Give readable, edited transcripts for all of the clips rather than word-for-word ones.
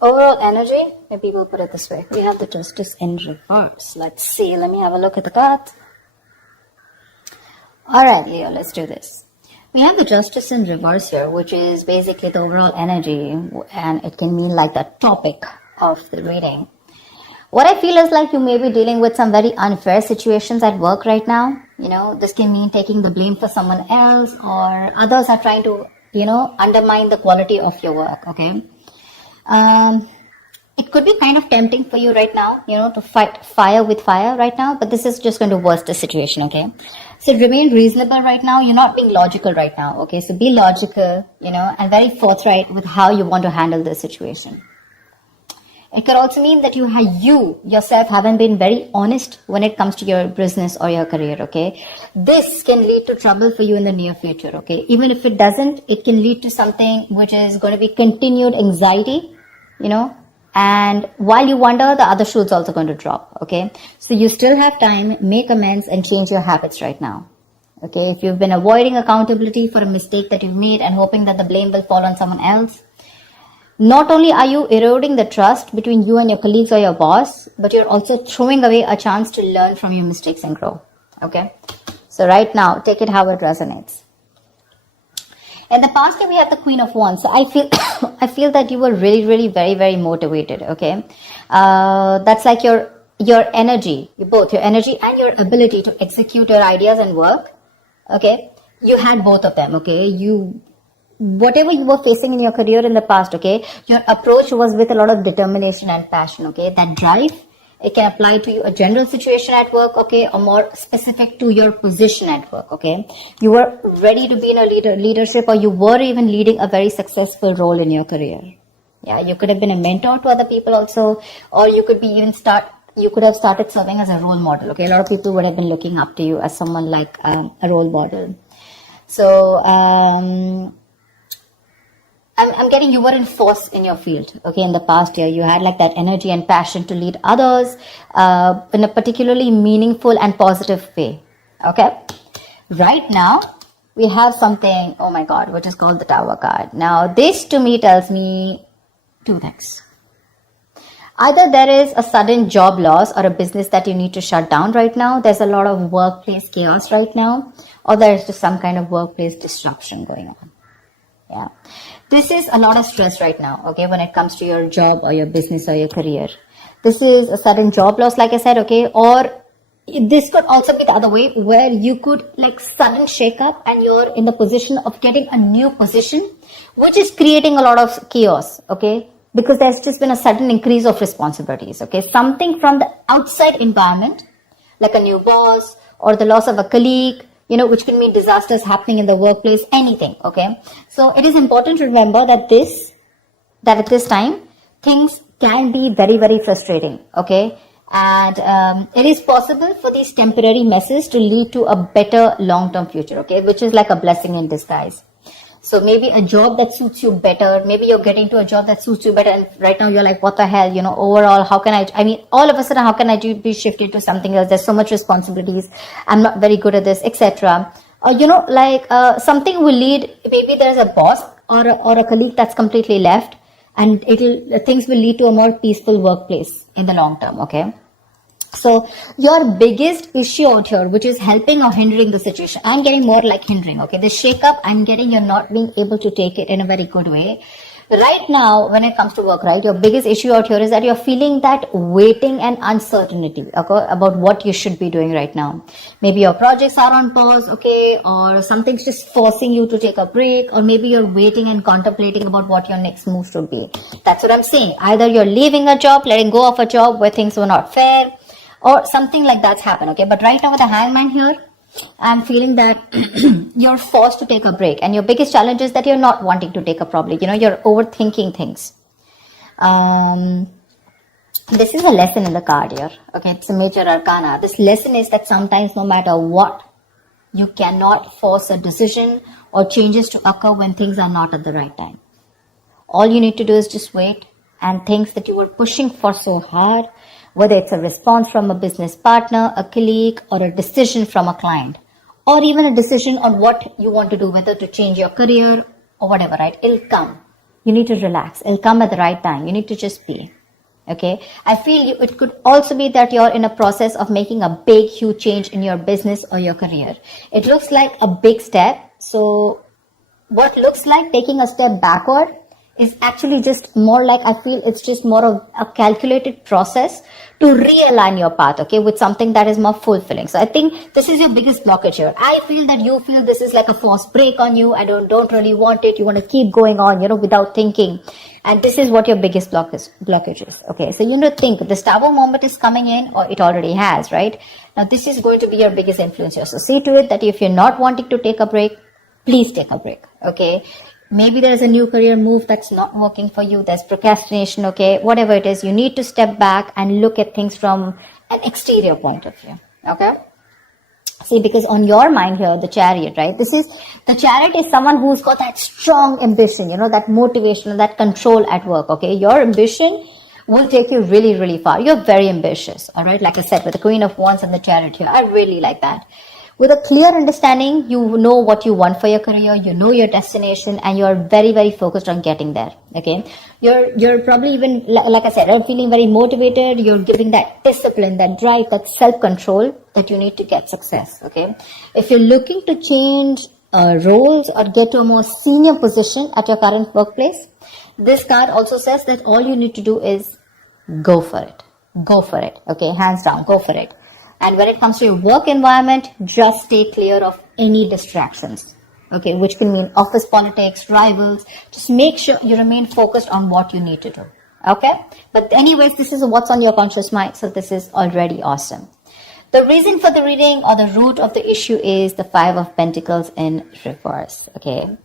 Overall energy, maybe we'll put it this way. We have the Justice in reverse. Let's see. Let me have a look at the card. Alright, Leo, let's do this. We have the Justice in reverse here, which is basically the overall energy, and it can mean like the topic of the reading. What I feel is like you may be dealing with some very unfair situations at work right now. You know, this can mean taking the blame for someone else, or others are trying to, undermine the quality of your work, okay? It could be kind of tempting for you right now, to fight fire with fire right now, but this is just going to worsen the situation, okay? So remain reasonable right now. You're not being logical right now, okay? So be logical, and very forthright with how you want to handle this situation. It could also mean that you yourself haven't been very honest when it comes to your business or your career, okay? This can lead to trouble for you in the near future, okay? Even if it doesn't, it can lead to something which is going to be continued anxiety, and while you wonder, the other shoe is also going to drop, okay? So you still have time, make amends and change your habits right now, okay? If you've been avoiding accountability for a mistake that you've made and hoping that the blame will fall on someone else, not only are you eroding the trust between you and your colleagues or your boss, but you're also throwing away a chance to learn from your mistakes and grow, okay? So right now, take it how it resonates. In the past year, we have the Queen of Wands. So I feel that you were really, really very, very motivated, okay? That's like your energy, your energy and your ability to execute your ideas and work, okay? You had both of them, okay? Whatever you were facing in your career in the past, okay, your approach was with a lot of determination and passion, okay? That drive, it can apply to you a general situation at work, okay, or more specific to your position at work, okay? You were ready to be in a leadership, or you were even leading a very successful role in your career. Yeah, you could have been a mentor to other people also, or you could have started serving as a role model, okay? A lot of people would have been looking up to you as someone like a role model. So, I'm getting you were in force in your field, okay, in the past year. You had like that energy and passion to lead others in a particularly meaningful and positive way, okay? Right now, we have something, oh my God, which is called the Tower card. Now, this to me tells me two things. Either there is a sudden job loss or a business that you need to shut down right now. There's a lot of workplace chaos right now, or there's just some kind of workplace disruption going on. Yeah. This is a lot of stress right now, okay, when it comes to your job or your business or your career. This is a sudden job loss, like I said, okay, or this could also be the other way, where you could like sudden shake up and you're in the position of getting a new position, which is creating a lot of chaos, okay, because there's just been a sudden increase of responsibilities, okay, something from the outside environment, like a new boss or the loss of a colleague, which could mean disasters happening in the workplace, anything, okay? So it is important to remember that at this time, things can be very, very frustrating, okay? And it is possible for these temporary messes to lead to a better long-term future, okay? Which is like a blessing in disguise. So maybe a job that suits you better, maybe you're getting to a job that suits you better, and right now you're like, what the hell, overall, how can all of a sudden, how can I be shifted to something else? There's so much responsibilities. I'm not very good at this, etc. Something will lead, maybe there's a boss or a colleague that's completely left, and things will lead to a more peaceful workplace in the long term, okay? So your biggest issue out here, which is helping or hindering the situation, I'm getting more like hindering, okay? The shake up, I'm getting you're not being able to take it in a very good way. Right now, when it comes to work, right, your biggest issue out here is that you're feeling that waiting and uncertainty, okay, about what you should be doing right now. Maybe your projects are on pause, okay, or something's just forcing you to take a break, or maybe you're waiting and contemplating about what your next move should be. That's what I'm saying. Either you're leaving a job, letting go of a job where things were not fair, or something like that's happened, okay? But right now with the Hangman here, I'm feeling that you're forced to take a break. And your biggest challenge is that you're not wanting to take a break. You're overthinking things. This is a lesson in the card here, okay? It's a major arcana. This lesson is that sometimes no matter what, you cannot force a decision or changes to occur when things are not at the right time. All you need to do is just wait, and things that you were pushing for so hard, whether it's a response from a business partner, a colleague, or a decision from a client, or even a decision on what you want to do, whether to change your career or whatever, right? It'll come. You need to relax. It'll come at the right time. You need to just be. Okay. I feel it could also be that you're in a process of making a big, huge change in your business or your career. It looks like a big step. So what looks like taking a step backward is actually just more like, I feel it's just more of a calculated process to realign your path, okay, with something that is more fulfilling. So I think this is your biggest blockage here. I feel that you feel this is like a forced break on you. I don't really want it. You want to keep going on, without thinking. And this is what your biggest blockage is. Okay, so you need to think this Tower moment is coming in, or it already has, right? Now this is going to be your biggest influence here. So see to it that if you're not wanting to take a break, please take a break. Okay, maybe there's a new career move that's not working for you. There's procrastination. Okay, whatever it is, you need to step back and look at things from an exterior point of view. Okay. See, because on your mind here, the Chariot, right? The Chariot is someone who's got that strong ambition, that motivation, that control at work, okay? Your ambition will take you really, really far. You're very ambitious, all right? Like I said, with the Queen of Wands and the Chariot here, I really like that. With a clear understanding, you know what you want for your career, you know your destination, and you're very, very focused on getting there, okay? You're probably even, like I said, you're feeling very motivated, you're giving that discipline, that drive, that self-control that you need to get success, okay? If you're looking to change roles or get to a more senior position at your current workplace, this card also says that all you need to do is go for it. Go for it, okay? Hands down, go for it. And when it comes to your work environment, just stay clear of any distractions, okay, which can mean office politics, rivals. Just make sure you remain focused on what you need to do, okay? But anyways, this is what's on your conscious mind, so this is already awesome. The reason for the reading or the root of the issue is the Five of Pentacles in reverse, okay?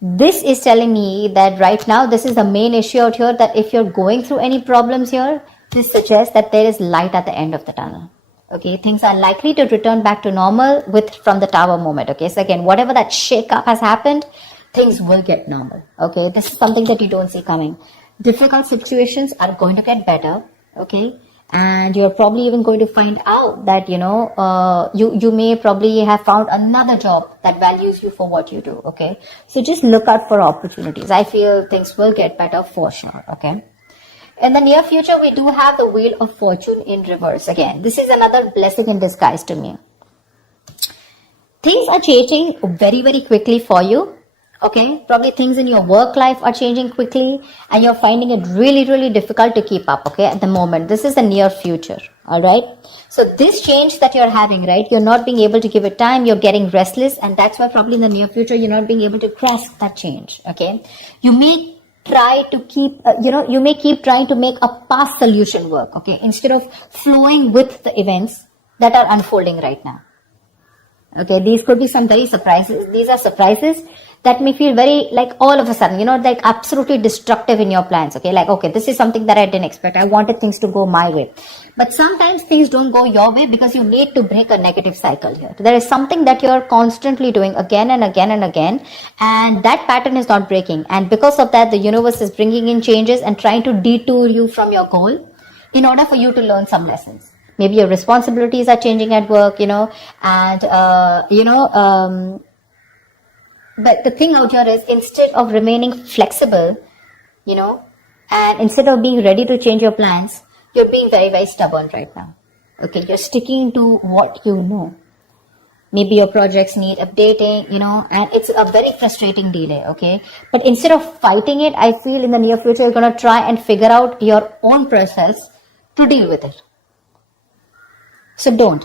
This is telling me that right now, this is the main issue out here, that if you're going through any problems here, this suggests that there is light at the end of the tunnel. Okay, things are likely to return back to normal from the Tower moment. Okay, so again, whatever that shake-up has happened, things will get normal. Okay, this is something that you don't see coming. Difficult situations are going to get better. Okay, and you're probably even going to find out that, you may probably have found another job that values you for what you do. Okay, so just look out for opportunities. I feel things will get better for sure. Okay. In the near future, we do have the Wheel of Fortune in reverse. Again, this is another blessing in disguise to me. Things are changing very, very quickly for you. Okay, probably things in your work life are changing quickly and you're finding it really, really difficult to keep up, okay, at the moment. This is the near future, all right? So this change that you're having, right, you're not being able to give it time, you're getting restless, and that's why probably in the near future, you're not being able to grasp that change, okay? You may try to keep, you may keep trying to make a past solution work, okay, instead of flowing with the events that are unfolding right now. Okay, these could be some very surprises. These are surprises that may feel very, like, all of a sudden, like absolutely destructive in your plans. Okay, like, okay, this is something that I didn't expect. I wanted things to go my way. But sometimes things don't go your way because you need to break a negative cycle here. There is something that you're constantly doing again and again and again, and that pattern is not breaking. And because of that, the universe is bringing in changes and trying to detour you from your goal in order for you to learn some lessons. Maybe your responsibilities are changing at work, and, but the thing out here is, instead of remaining flexible, and instead of being ready to change your plans, you're being very, very stubborn right now. Okay, you're sticking to what you know. Maybe your projects need updating, and it's a very frustrating delay, okay? But instead of fighting it, I feel in the near future, you're going to try and figure out your own process to deal with it. So don't.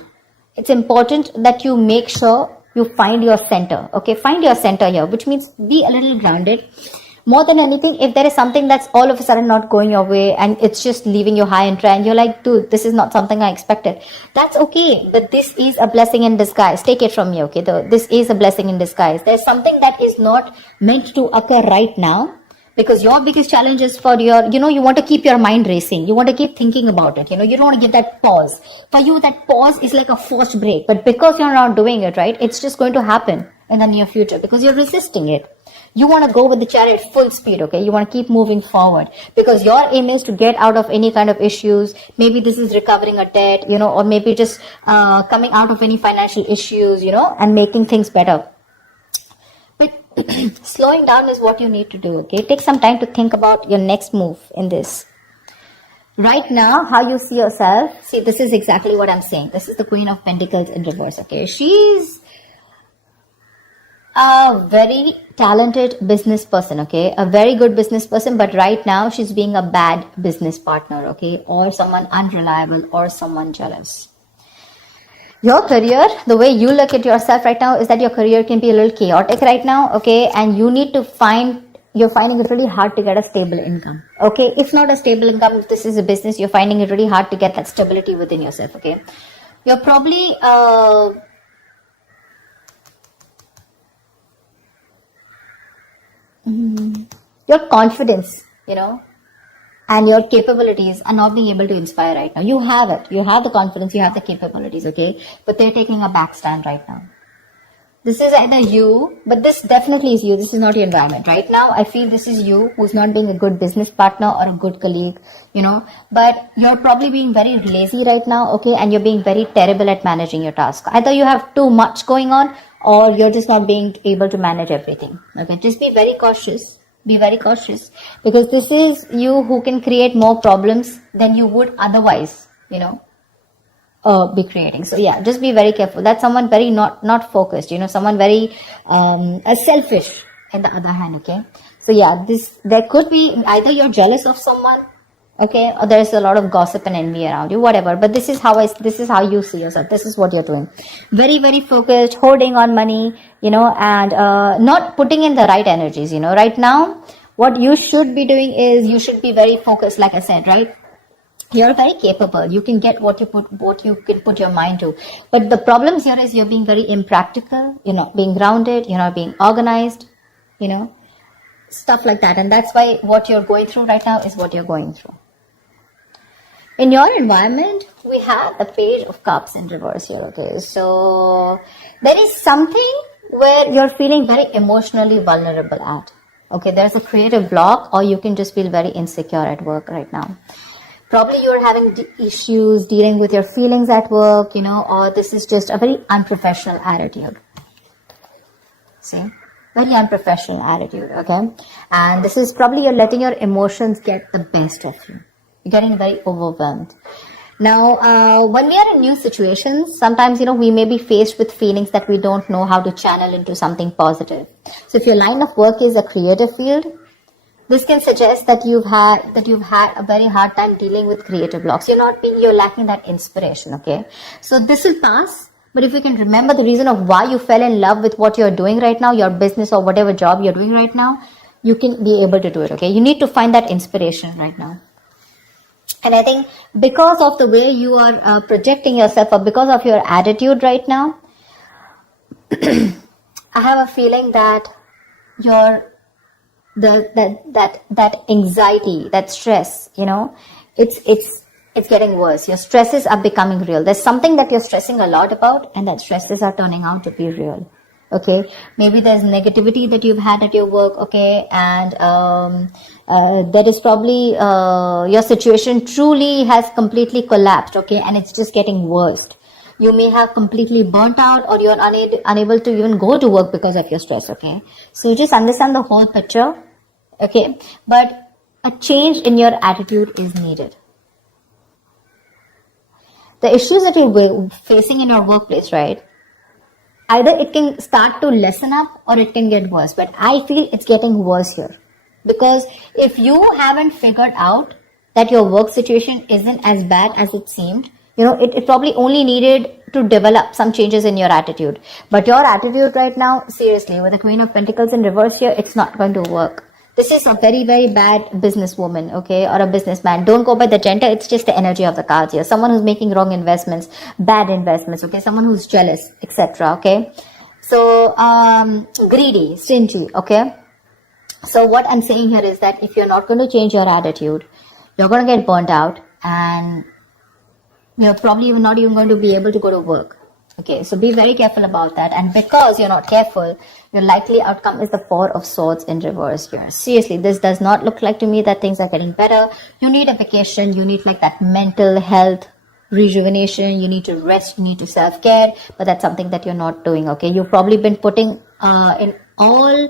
It's important that you make sure you find your center, okay? Find your center here, which means be a little grounded. More than anything, if there is something that's all of a sudden not going your way and it's just leaving you high and dry and you're like, dude, this is not something I expected. That's okay, but this is a blessing in disguise. Take it from me, okay? This is a blessing in disguise. There's something that is not meant to occur right now. Because your biggest challenge is for your, you want to keep your mind racing. You want to keep thinking about it. You don't want to give that pause. For you, that pause is like a forced break. But because you're not doing it, right, it's just going to happen in the near future because you're resisting it. You want to go with the Chariot full speed, okay? You want to keep moving forward because your aim is to get out of any kind of issues. Maybe this is recovering a debt, or maybe just coming out of any financial issues, and making things better. Slowing down is what you need to do, okay? Take some time to think about your next move in this. Right now, how you see yourself, see, this is exactly what I'm saying. This is the Queen of Pentacles in reverse, okay? She's a very talented business person, okay? A very good business person, but right now she's being a bad business partner, okay? Or someone unreliable or someone jealous. Your career, the way you look at yourself right now is that your career can be a little chaotic right now, okay? And you need to you're finding it really hard to get a stable income, okay? If not a stable income, if this is a business, you're finding it really hard to get that stability within yourself, okay? You're probably your confidence, and your capabilities are not being able to inspire right now. You have it. You have the confidence, you have the capabilities, okay? But they're taking a back stand right now. This is either you, but this definitely is you. This is not your environment. Right now, I feel this is you who's not being a good business partner or a good colleague, but you're probably being very lazy right now, okay? And you're being very terrible at managing your task. Either you have too much going on or you're just not being able to manage everything, okay? Just be very cautious. Be very cautious because this is you who can create more problems than you would otherwise, be creating. So yeah, just be very careful. That's someone very not focused, someone very selfish on the other hand, okay? So yeah, there could be either you're jealous of someone, okay, or there's a lot of gossip and envy around you, whatever. But this is how you see yourself. This is what you're doing. Very, very focused, holding on money, and not putting in the right energies, Right now, what you should be doing is you should be very focused, like I said, right? You're very capable. You can get what you can put your mind to. But the problems here is you're being very impractical. You're not being grounded. You're not being organized, stuff like that. And that's why what you're going through right now is what you're going through. In your environment, we have the Page of Cups in reverse here, okay? So there is something where you're feeling very emotionally vulnerable at, okay? There's a creative block, or you can just feel very insecure at work right now. Probably you're having issues dealing with your feelings at work, or this is just a very unprofessional attitude. See? Very unprofessional attitude, okay? And this is probably you're letting your emotions get the best of you. You're getting very overwhelmed. Now, when we are in new situations, sometimes, we may be faced with feelings that we don't know how to channel into something positive. So if your line of work is a creative field, this can suggest that you've had a very hard time dealing with creative blocks. You're lacking that inspiration, okay? So this will pass, but if you can remember the reason of why you fell in love with what you're doing right now, your business or whatever job you're doing right now, you can be able to do it, okay? You need to find that inspiration right now. And I think because of the way you are projecting yourself, or because of your attitude right now, I have a feeling that that anxiety, that stress, it's getting worse. Your stresses are becoming real. There's something that you're stressing a lot about, and that stresses are turning out to be real. Okay, maybe there's negativity that you've had at your work, okay, and that is probably your situation truly has completely collapsed, okay, and it's just getting worse. You may have completely burnt out, or you're unable to even go to work because of your stress, okay? So just understand the whole picture, okay? But a change in your attitude is needed. The issues that you're facing in your workplace, right? Either it can start to lessen up or it can get worse. But I feel it's getting worse here. Because if you haven't figured out that your work situation isn't as bad as it seemed, it probably only needed to develop some changes in your attitude. But your attitude right now, seriously, with the Queen of Pentacles in reverse here, it's not going to work. This is a very, very bad businesswoman, okay, or a businessman. Don't go by the gender. It's just the energy of the cards here. Someone who's making wrong investments, bad investments, okay, someone who's jealous, etc., okay. So, greedy, stingy, okay. So what I'm saying here is that if you're not going to change your attitude, you're going to get burnt out, and you're probably not even going to be able to go to work. Okay, so be very careful about that. And because you're not careful, your likely outcome is the Four of Swords in reverse here. Seriously, this does not look like to me that things are getting better. You need a vacation. You need like that mental health rejuvenation. You need to rest. You need to self-care. But that's something that you're not doing, okay? You've probably been putting in all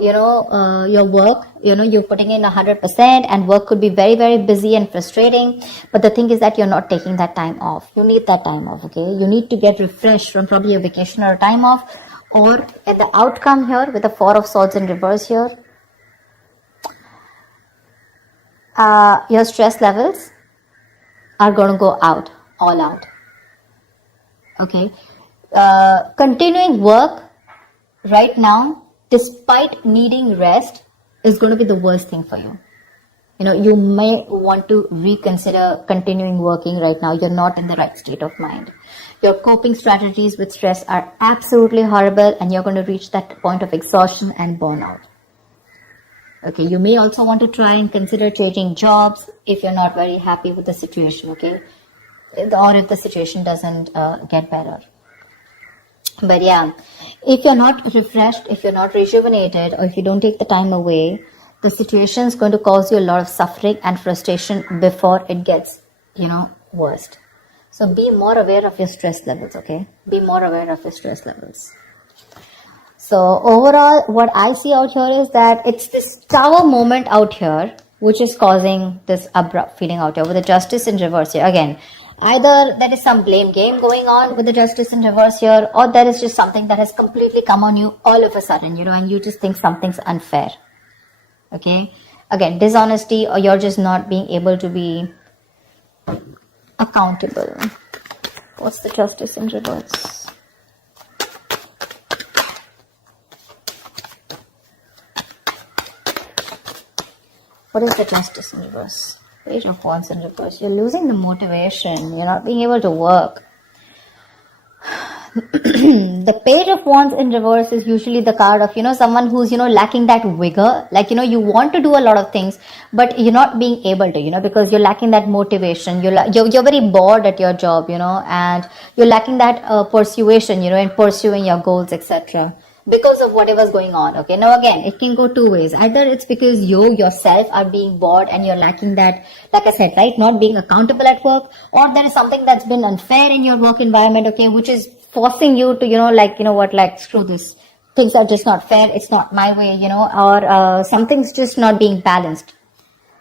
your work, you're putting in 100%, and work could be very, very busy and frustrating. But the thing is that you're not taking that time off. You need that time off, okay? You need to get refreshed from probably a vacation or a time off. Or at the outcome here with the Four of Swords in reverse here, your stress levels are going to go out, all out. Okay. Continuing work right now, despite needing rest, is going to be the worst thing for you. You may want to reconsider continuing working right now. You're not in the right state of mind. Your coping strategies with stress are absolutely horrible, and you're going to reach that point of exhaustion and burnout. Okay, you may also want to try and consider changing jobs if you're not very happy with the situation, okay? Or if the situation doesn't get better. But yeah, if you're not refreshed, if you're not rejuvenated, or if you don't take the time away, the situation is going to cause you a lot of suffering and frustration before it gets, worst. So be more aware of your stress levels, okay? Be more aware of your stress levels. So overall, what I see out here is that it's this Tower moment out here, which is causing this abrupt feeling out here with the Justice in reverse here. Again, either there is some blame game going on with the Justice in reverse here, or there is just something that has completely come on you all of a sudden, and you just think something's unfair. Okay? Again, dishonesty, or you're just not being able to be accountable. What's the Justice in reverse? What is the Justice in reverse? Page of Wands in reverse. You're losing the motivation. You're not being able to work. The Page of Wands in reverse is usually the card of, someone who's, lacking that vigor. Like, you want to do a lot of things, but you're not being able to, because you're lacking that motivation. You're very bored at your job, and you're lacking that persuasion, in pursuing your goals, etc. Because of whatever's going on. Okay, now again, it can go two ways. Either it's because you yourself are being bored and you're lacking that, like I said, right, not being accountable at work, or there is something that's been unfair in your work environment, okay, which is forcing you to, screw this. Things are just not fair. It's not my way, or something's just not being balanced.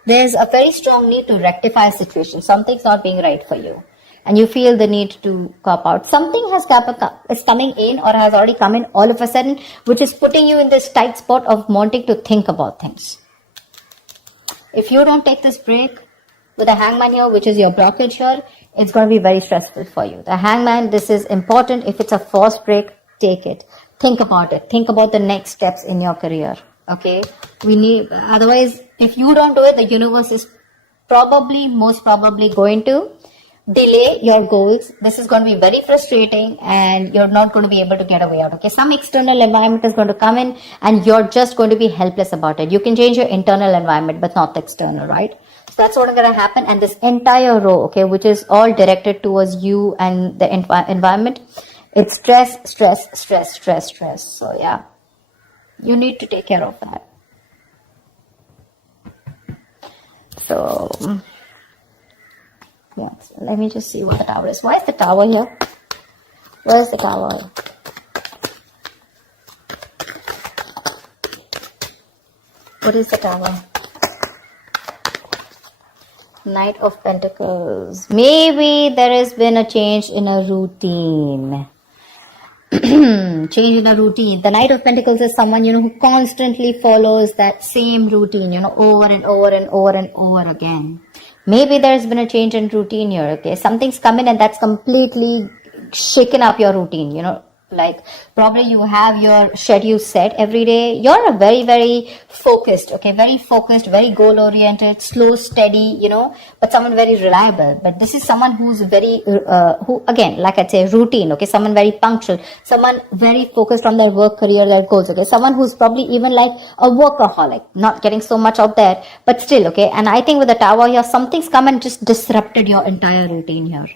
There's a very strong need to rectify a situation. Something's not being right for you, and you feel the need to cop out. Something is coming in, or has already come in all of a sudden, which is putting you in this tight spot of wanting to think about things. If you don't take this break with the Hangman here, which is your blockage here, it's going to be very stressful for you. The Hangman, this is important. If it's a forced break, take it. Think about it. Think about the next steps in your career. Okay? Otherwise, if you don't do it, the universe is most probably going to delay your goals. This is going to be very frustrating, and you're not going to be able to get away out. Okay, some external environment is going to come in, and you're just going to be helpless about it. You can change your internal environment, but not the external, right? So that's what's going to happen. And this entire row, okay, which is all directed towards you and the environment, it's stress, stress, stress, stress, stress. So yeah, you need to take care of that. So yeah, so let me just see what the Tower is. Why is the Tower here? Where is the Tower? What is the Tower? Knight of Pentacles. Maybe there has been a change in a routine. Change in a routine. The Knight of Pentacles is someone, who constantly follows that same routine, over and over and over and over again. Maybe there's been a change in routine here, okay? Something's come in and that's completely shaken up your routine, like probably you have your schedule set every day. You're a very, very focused, okay? Very focused, very goal-oriented, slow, steady, but someone very reliable. But this is someone who's very, who again, like I'd say, routine, okay? Someone very punctual, someone very focused on their work, career, their goals, okay? Someone who's probably even like a workaholic, not getting so much out there, but still, okay? And I think with the Tower here, something's come and just disrupted your entire routine here.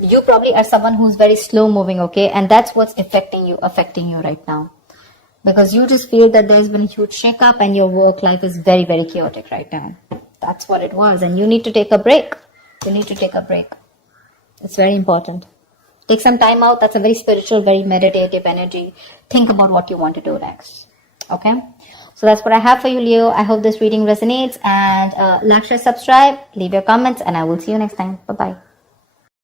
You probably are someone who's very slow moving, okay? And that's what's affecting you right now. Because you just feel that there's been a huge shake-up and your work life is very, very chaotic right now. That's what it was. And you need to take a break. You need to take a break. It's very important. Take some time out. That's a very spiritual, very meditative energy. Think about what you want to do next. Okay? So that's what I have for you, Leo. I hope this reading resonates. And like, share, subscribe. Leave your comments. And I will see you next time. Bye-bye.